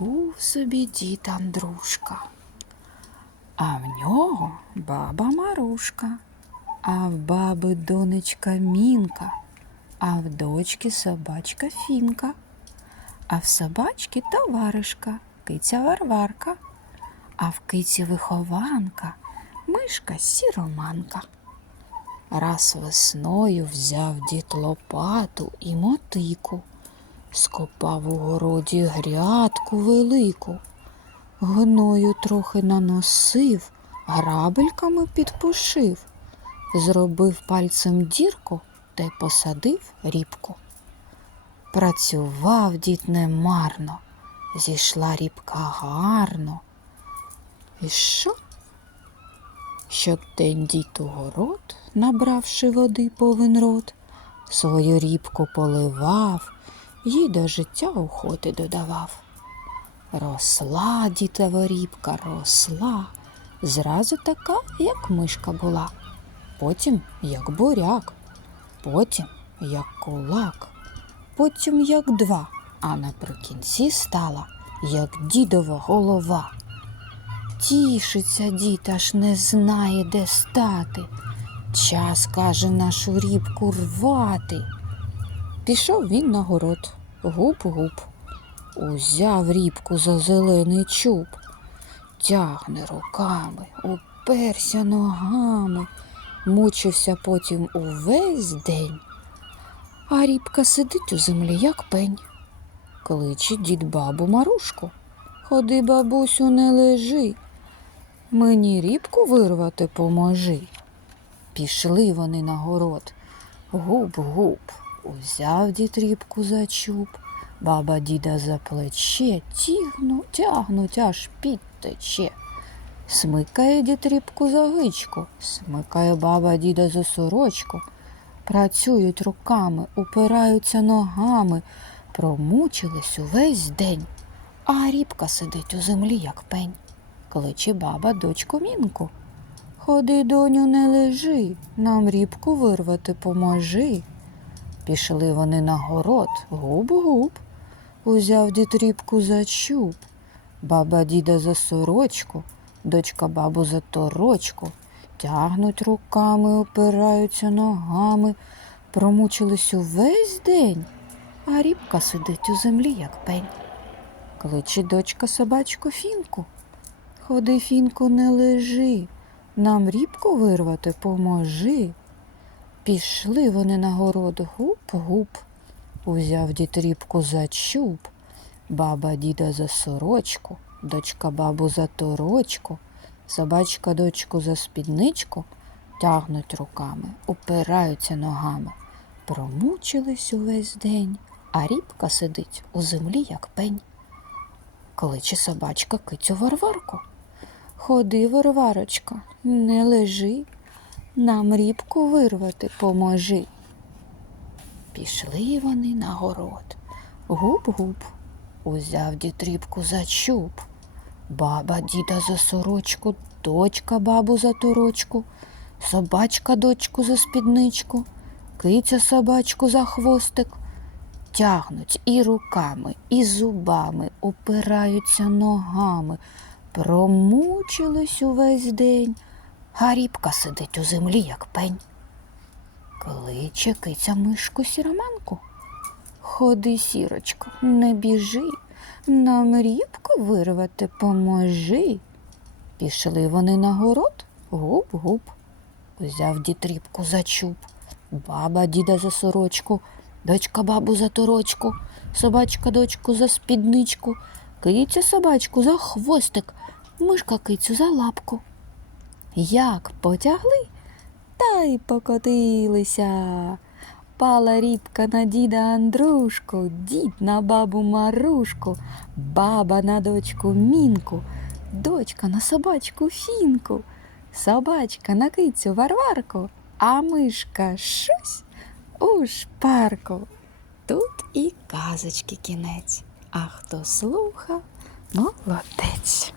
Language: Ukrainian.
Був собі дід Андрушка, а в нього баба Марушка, а в баби донечка Мінка, а в дочки собачка Фінка, а в собачки товаришка, киця Варварка, а в киці вихованка, мишка сіроманка. Раз весною взяв дід лопату і мотику, скопав у городі грядку велику, гною трохи наносив, грабельками підпушив, зробив пальцем дірку та й посадив рібку. Працював дід немарно, зійшла рібка гарно. І що? Щодень дід у город, набравши води повен рот, свою рібку поливав, їй до життя охоти додавав. Росла дітова рібка, росла, зразу така, як мишка була, потім як буряк, потім як кулак, потім як два, а наприкінці стала, як дідова голова. Тішиться дід, аж не знає, де стати. Час, каже, нашу рібку рвати. Пішов він на город, гуп-гуп. Узяв рібку за зелений чуб, тягне руками, уперся ногами, мучився потім увесь день. А рібка сидить у землі, як пень. Кличе дід бабу Марушку. Ходи, бабусю, не лежи. Мені рібку вирвати поможи. Пішли вони на город. Гуп-гуп. Узяв дід рібку за чуб, баба діда за плече, тягну, тягнуть, аж підтече. Смикає дід рібку за гичку, смикає баба діда за сорочку. Працюють руками, упираються ногами, промучились увесь день. А рібка сидить у землі, як пень. Кличе баба дочку мінку. Ходи, доню, не лежи, нам рібку вирвати поможи. Пішли вони на город, губ-губ. Узяв дід рібку за чуб, баба діда за сорочку, дочка бабу за торочку. Тягнуть руками, опираються ногами, промучились увесь день, а рібка сидить у землі, як пень. Кличе дочка собачку фінку. Ходи, фінку, не лежи, нам рібку вирвати поможи. Пішли вони на город гуп-гуп. Узяв дід рібку за чуб, баба діда за сорочку, дочка бабу за торочку, собачка дочку за спідничку, тягнуть руками, упираються ногами. Промучились увесь день, а рібка сидить у землі, як пень. Кличе собачка кицю Варварку. Ходи, Варварочка, не лежи, нам рібку вирвати поможи. Пішли вони на город. Гуп-гуп. Узяв дід рібку за чуб. Баба діда за сорочку, дочка бабу за торочку, собачка дочку за спідничку, киця собачку за хвостик. Тягнуть і руками, і зубами, опираються ногами, промучились увесь день, а рібка сидить у землі, як пень. Кличе киця мишку сіроманку. Ходи, сірочко, не біжи, нам рібку вирвати поможи. Пішли вони на город, гуп-гуп. Узяв дід рібку за чуб, баба діда за сорочку, дочка бабу за торочку, собачка дочку за спідничку, киця собачку за хвостик, мишка кицю за лапку. Як потягли, та й покотилися. Пала рібка на діда Андрушку, дід на бабу Марушку, баба на дочку Мінку, дочка на собачку Фінку, собачка на кицю Варварку, а мишка щось у шпарку. Тут і казочки кінець, а хто слухав, молодець.